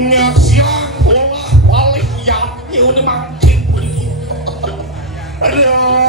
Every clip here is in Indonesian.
Nyaksian bola balik yang ini makin aduh.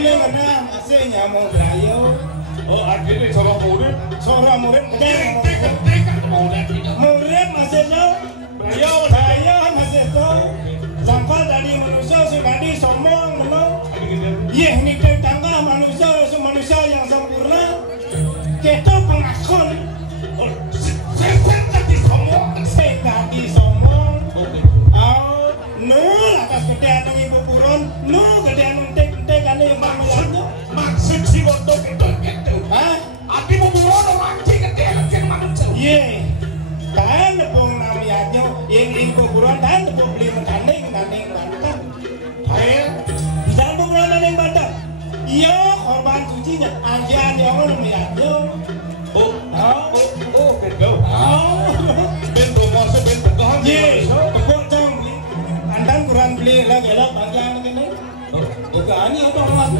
Ini karena masih nyamuk belayu. Oh, artinya seorang murid murid masih tahu. Belayu masih tahu. Sampai tadi manusia sudah di sombong memang. Iya, ini tangga manusia yang sempurna. Kita pengakon. Saya tadi sombong. Oh, nul atas gedean ibu buron, nul gedean entek ane yang maksudnya. maksud si bodoh itu gitu. Hah? Ati mau buron orang cik kan manusia. Iya. Tahan nepung namanya, yang ibu buron tahan nepung beli mentanding bantan. Hai, Jangan buron nanding bantan. Iya, korban sucinya. Anjian yang namanya. gitu. Oh. Bentuk maksud bentuk Tuhan. Ye, tepuk jam andan kurang beli lagi lah bagian ini. Bukan ini apa mas?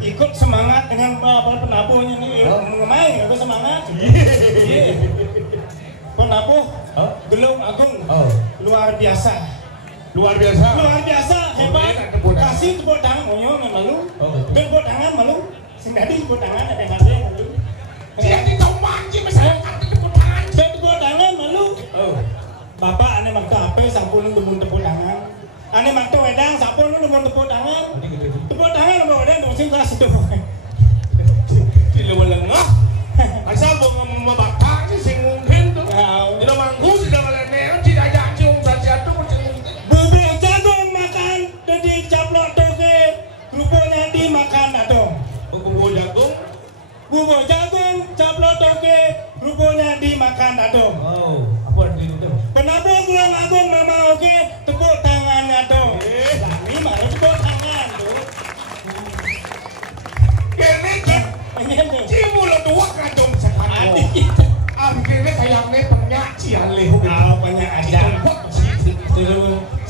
Ikut semangat dengan penabuhnya nih, ngemain aku semangat. Penabuh, Gelung Agung, luar biasa, hebat. Kasih tepuk tangan, monyong malu, tepuk tangan malu, sendiri tepuk tangan ada yang ada malu. Jadi kau manji masyarakat tepuk tangan. Tepuk tangan malu. Bapak ane makta HP sampun tumun tepuk tangan. Ane makta wedang sampun tumun tepuk tangan. Tepuk tangan sama wedang tumun sing kelas itu. Tidak melengah. Asal mau membakar sing mungkin tuh. Tidak mampu sudah meleneh tidak janji saja tuh Bubur jagung makan jadi caplok toge. Kerupuknya dimakan adong. bubur jagung. Bubur jagung caplok toge. Kerupuknya dimakan adong. Apa itu? Kenapa Gelung Agung mama oke tepuk tangannya dong. Lami malu tepuk tangan tuh. Kene cimu lo dua kadung sekarang. Akhirnya kayaknya penyaci alih. Banyak ada.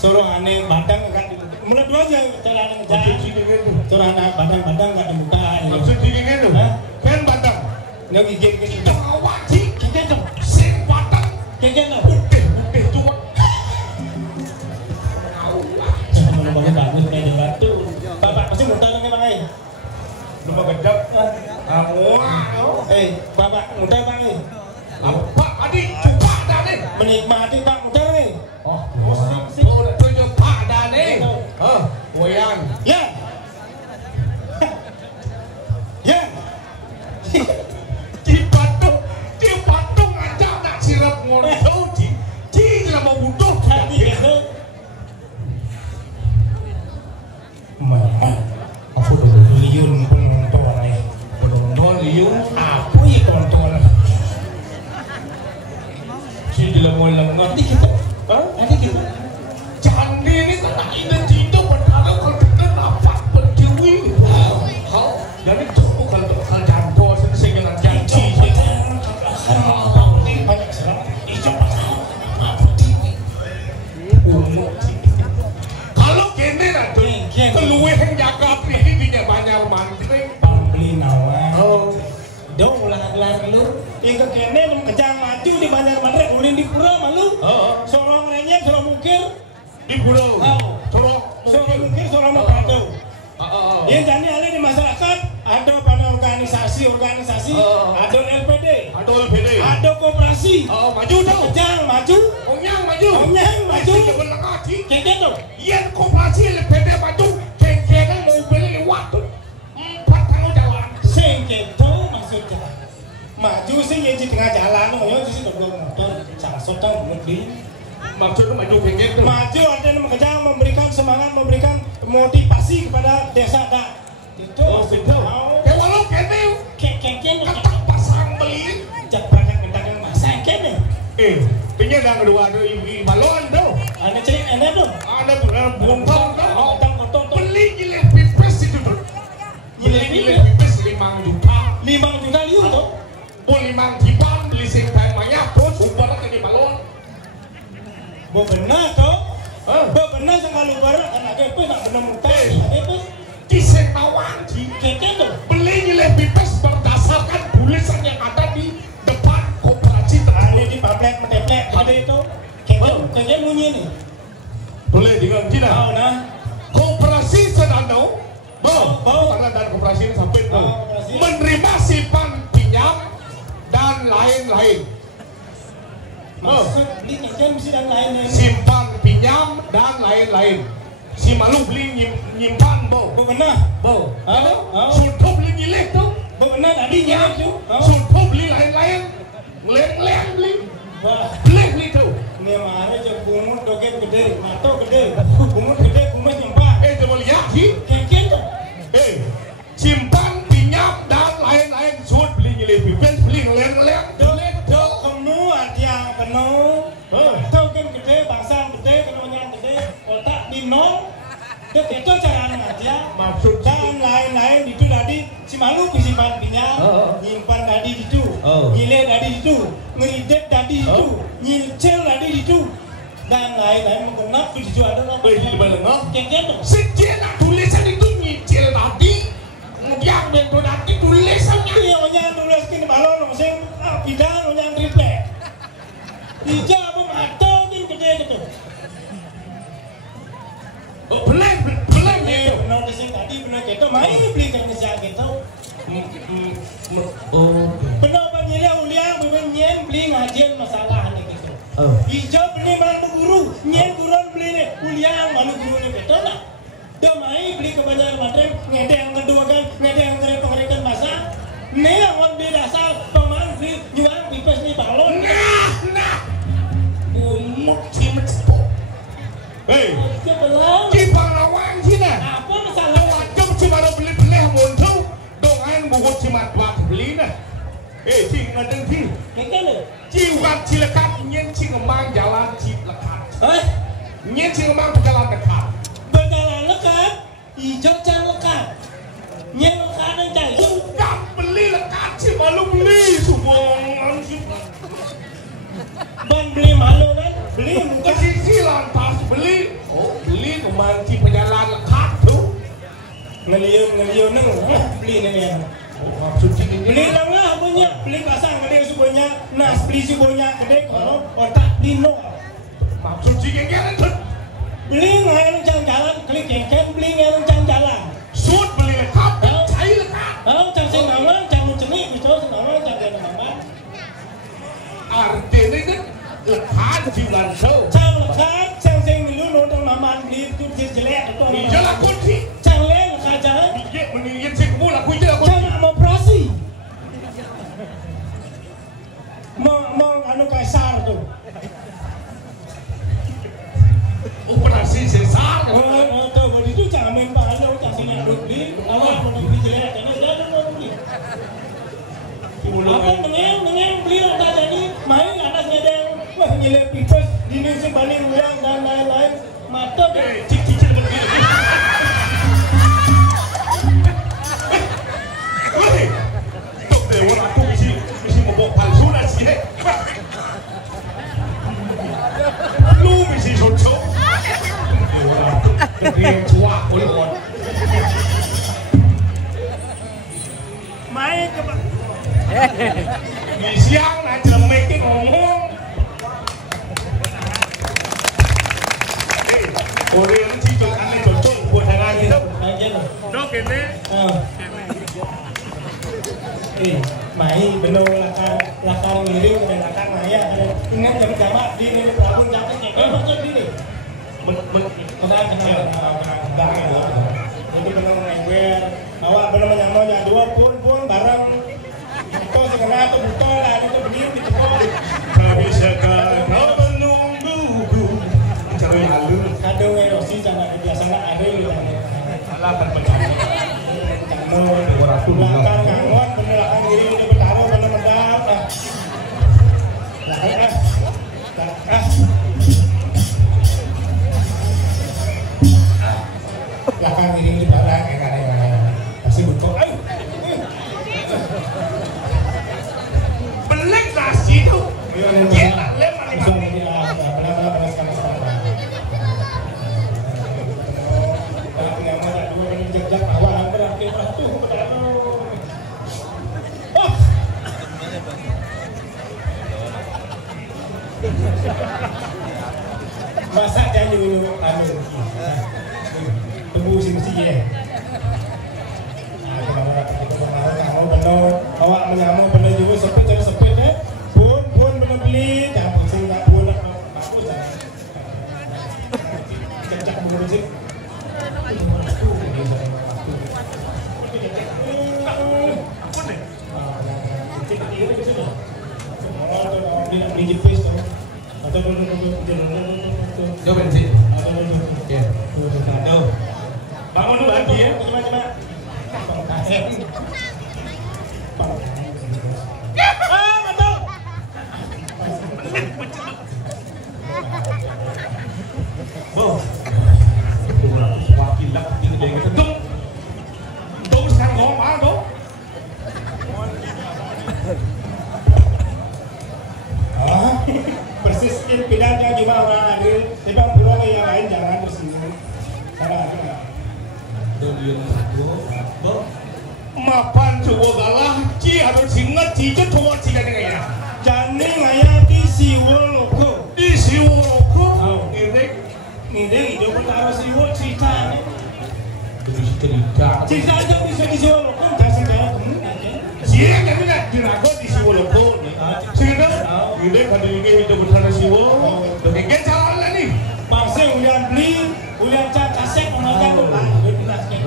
Suruh aneh badang enggak mulai dua aja cara aneh ngejar. Suruh anak badang enggak dibuka. Maksud dirinya tuh? Kan batang. Nggak gigit Kita awak sih. Kita tuh sing batang. gigit lah. Udah cuma. Bapak bagus nih batu. Bapak pasti mutar ke bang ai. Lupa gedap. Bapak mutar bang ai. Apa adik coba dah nih. Menikmati bang mutar nih. Oh, udah tunjuk Pak dah nih. Goyang. Ya. Ya. Di Bandung aja nak sirap ngono. Ci lah mau butuh. Tadi gitu. Aku udah liun penonton nih. Penonton liung. Apa ya penonton? Ci lah mau lengah. Nanti kita. Nanti kita. Candi ini tak ada cinta padahal kalau kita dapat berdiri. Jadi coba kalau janpo sing dengan janji. Kalau kene lah tuh, keluwe yang jaga pilih di Banjar Mantri. Beli nawa. Dong ulah lu. Yang kene kejang maju di Banjar Mandrek ulin di pura malu. Sorong renyek, sorong mungkir. Di pulau. Sorong mungkir, sorong mengadu. Yang jadi ada di masyarakat ada organisasi, ada LPD, ada koperasi. Maju tau. Kejang maju, Onyang maju. Kengkeng tu. Yang koperasi LPD maju, kengkeng mau beli waktu 4 tahun jalan. Sengkeng tu maksudnya. Maju sih yang di tengah jalan, orang tu sih tolong motor, salah sotang lebih. Maksudnya maju kengkeng tu. Maju artinya mengejar, memberikan semangat, memberikan motivasi kepada desa dah. Itu betul. Walau kengkeng kata pasang beli. Jangan katakan masa kene. Punya dah kedua ada balon tu. Ada cerita enak tu. Ada buntong tu. Tang kotor tu. Beli gile pipes itu tu. Beli gile pipes 5 juta. 5 juta liu tu. Boleh 5 jiban beli sekai banyak tu. Super lah ke balon. Benar tu. Benar sekali baru anak itu nak benar muka. Itu kisah tawang ji. kengkeng tu. Beli gile pipes berdasarkan tulisan yang ada di depan koperasi Ada di pamflet, template ada itu. Kengkeng bunyi ni. Boleh dengan tidak? Tahu nah. Koperasi sedang tahu. Karena dan koperasi ini sampai tahu. Menerima simpan pinjam dan lain-lain. Maksud beli kengkeng mesti dan lain-lain. Simpan pinjam dan lain-lain. Si malu beli nyimpan bau. Benar. Bau. Sultan beli nyilek tu. Benar tadi nyilek tu. Sultan beli lain-lain. Ngeleng-ngeleng beli. Wah. Beli tu. Ni mana je bungut doget gede, mato gede, bungut gede, bungut nyempak. Coba lihat ji. Kengkeng tu. Simpan pinjam dan lain-lain. Sultan beli nyilek pipes beli ngeleng-ngeleng. Kamu ada penuh. Tahu kan gede, bangsa gede, kenonyan gede, otak di nol. Itu cara aja. Maksud dan lain-lain itu tadi si malu simpan pinjam, nyimpan tadi itu, nyilek tadi itu, ngedek tadi itu, nyilcel tadi itu, dan lain-lain mengenap di situ ada apa? Kengkeng tu. Sejak tulisan itu nyicil tadi, yang bentuk tadi tulisannya. Iya, orang tulis kini balon, orang bidang, orang triplek. Ija pun atau ni gede gitu. Belum Eh, benar di sini tadi benar gitu. Main beli kerja gitu. Benar banyak uliah, bukan nyen beli ngajian masalah ni gitu. Ija beli malu guru, nyen guru beli ni uliah malu guru ni gitu lah. Dia main beli kebanyakan materi, ngede yang kedua kan, ngede yang kedua pengerikan bahasa. Ni yang orang beli dasar pemain beli jual pipes ni balon. Nah, umuk cimet sepok. Di Palawan sini. Apa masalah? Wajib cuma beli-beli muncul, dongan buat cuma buat beli nah. Cing ngadeng cing. Kengkeng tu. Jiwat cilekat nyen cing emang jalan cilekat. Nyen cing emang jalan dekat. Berjalan lekat, hijau can lekat. Nyen lekat dan cai. Bukan beli lekat sih malu beli subongan sih. Ban beli malu kan? Beli muka. Sisi lantas beli. Beli kemanci penjalan lekat tuh. Ngeliun neng. Beli neng. Maksud cing ini. Beli tengah punya. Beli pasang gede subuhnya. Nas beli subuhnya gede. Kalau otak dino. Maksud cing ini kan. Beli ngayon jalan. Klik kengkeng beli ngayon jalan. Sud beli lekat. Cai lekat. Kalau cang sing nama, cang cenik. Bisa sing nama, cang nama. Artinya kan lekat di lansau. Cang lekat, cang sing dulu nonton maman beli itu jelek atau Ini jalan kunci. cang le lekat jalan. Iya meningin sih kamu laku aja aku. Cang mau operasi. Mau anu kaisar tu. Operasi sesar. Tahu begitu jangan main pahala, jangan sini ada beli. Awak mau beli jelek, karena dia ada mau beli. Apa dengan beli ada jadi main atas ngedeng, wah nyelip pipes, dinding sebalik ulang dan lain-lain. Mata Cicil begini. Woi, tok deh orang aku mesti mau bawa palsu nasi deh. Lu mesti cocok. Dia tua ulun. main ke Di siang nak cermekin ngomong. Orang si cocok ni cocok buat tangan itu. aja lah. Dok ini. Mai bener lakar ngiring dan lakar maya ingat jam jamak di ini pelabun jamak macam ini kenal jadi bener ngewer awak bener menyamanya dua pun barang itu segera atau buka lah itu berdiri di tepuk Bisakah kau menungguku jangan lalu kadang erosi jangan biasanya ada yang salah perpecahan lakar ngangon bener lakar ngiring ini bertaruh bener mendap lakar ngiring di barang pasti butuh belek nasi itu gila lemah masak jangan dulu tunggu sini ya kamu benar awak menyamu benar juga sepet jadi sepet pun benar beli jangan pusing tak pun bagus cecak benar sih coba sih ya bangun lagi ya persiskin pidanya cuma orang adil tapi pulang yang lain jangan tersinggung mapan coba galah ci harus ingat ci itu coba ci kan ya jani ngaya di siwol loko ini hidup taruh siwol cerita cerita aja bisa di siwol loko jangan saya iya tapi nak dirago di siwol loko cerita ini pada ini hidup taruh siwol oke kita jalan nih masih ulian beli ulian cacasek mengajar tuh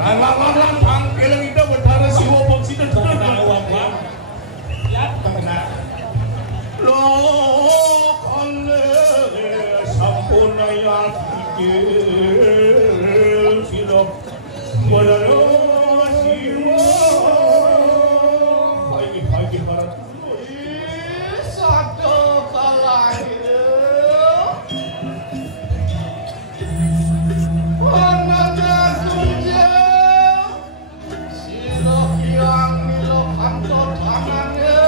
lang pang kelang hidup taruh siwol box itu terus ya kena lo kalle sampuna ya tikil silok walalo siwo hai harat satu kalahir wanada kunja silok yang milok kantor tangannya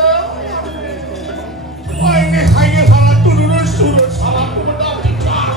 ini hanya salah turun salah pemenang tidak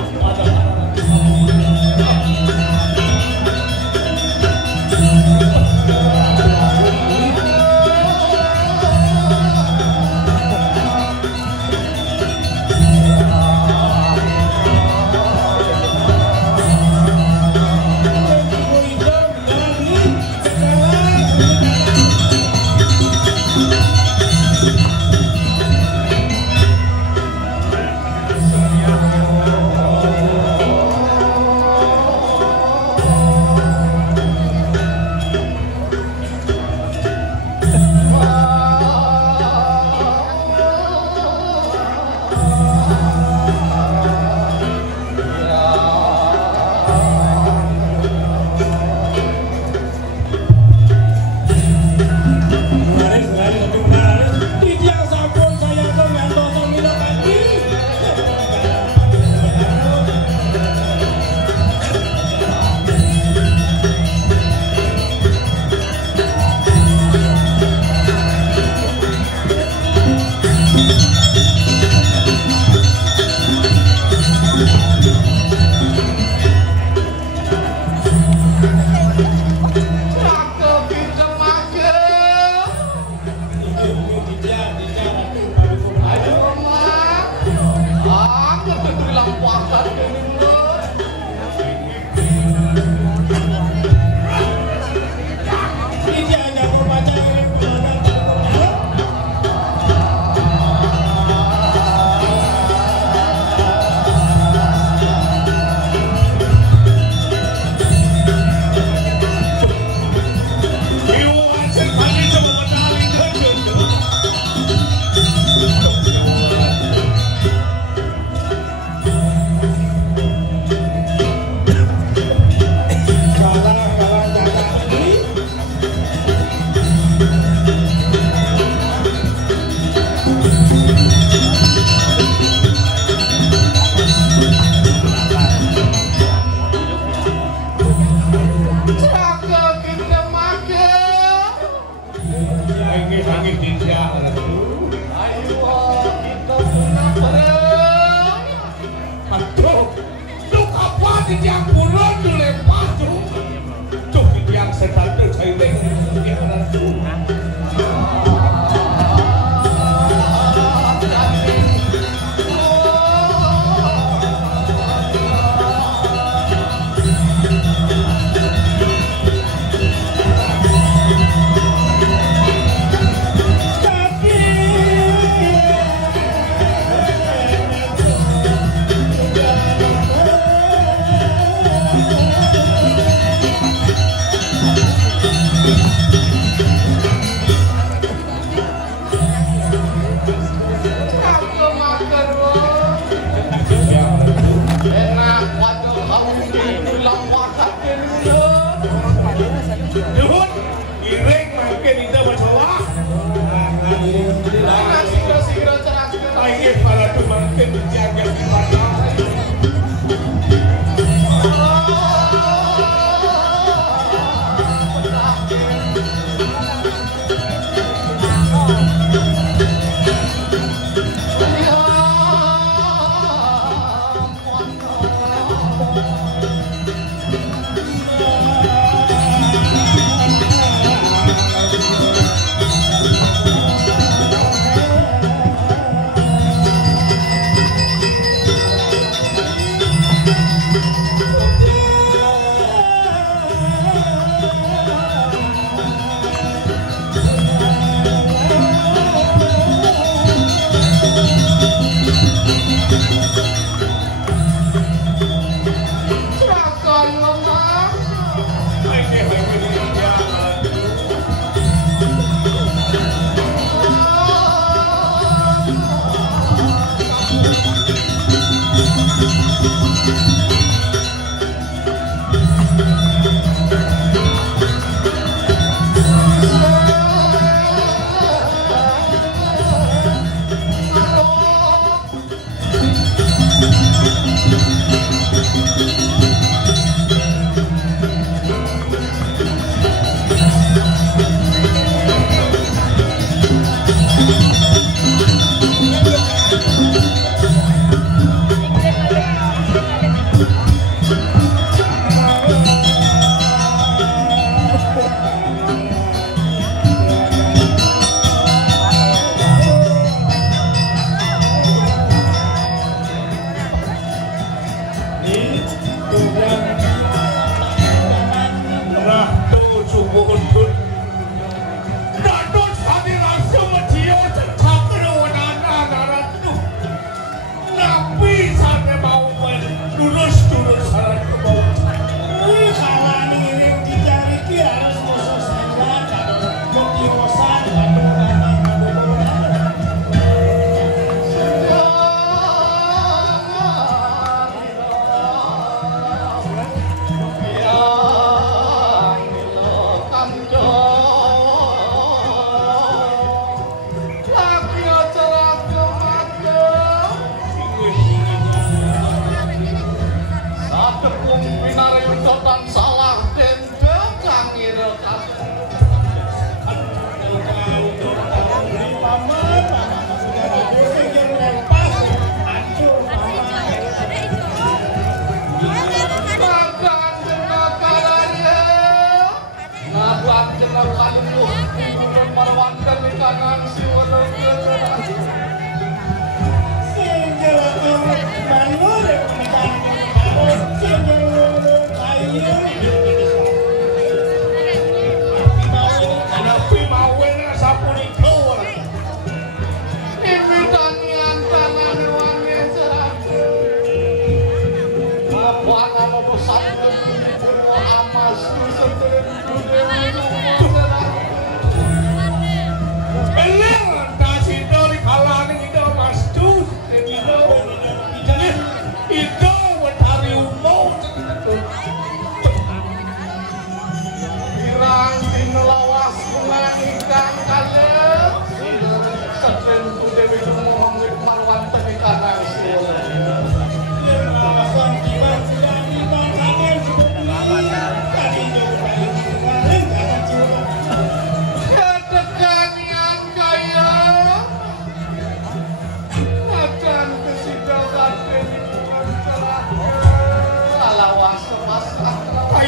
Ayo para teman-teman berjaga di mana?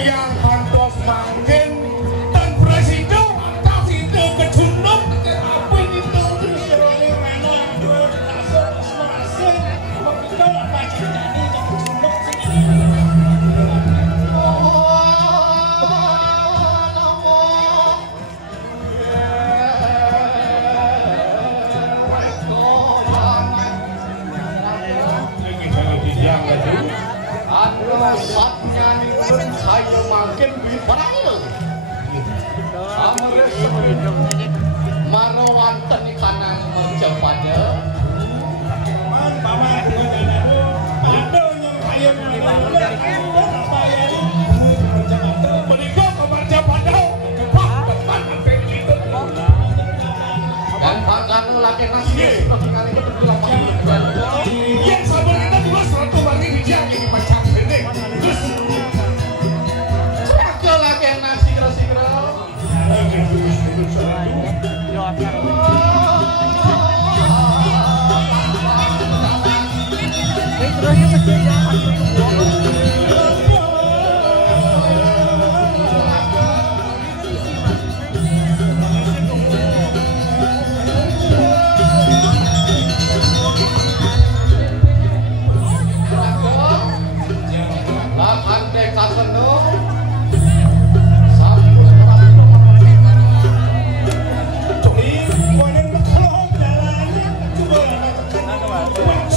Yang kantos manggen dan presiden atas itu kecunduk apa ini tuh mana dua masuk masuk begitu apa jadi kecunduk sini saya makin berani marawanten kanan menjabatnya paman padu yang kaya menikah kemarja padau dan bahkan laki nasi kali itu berdua Coba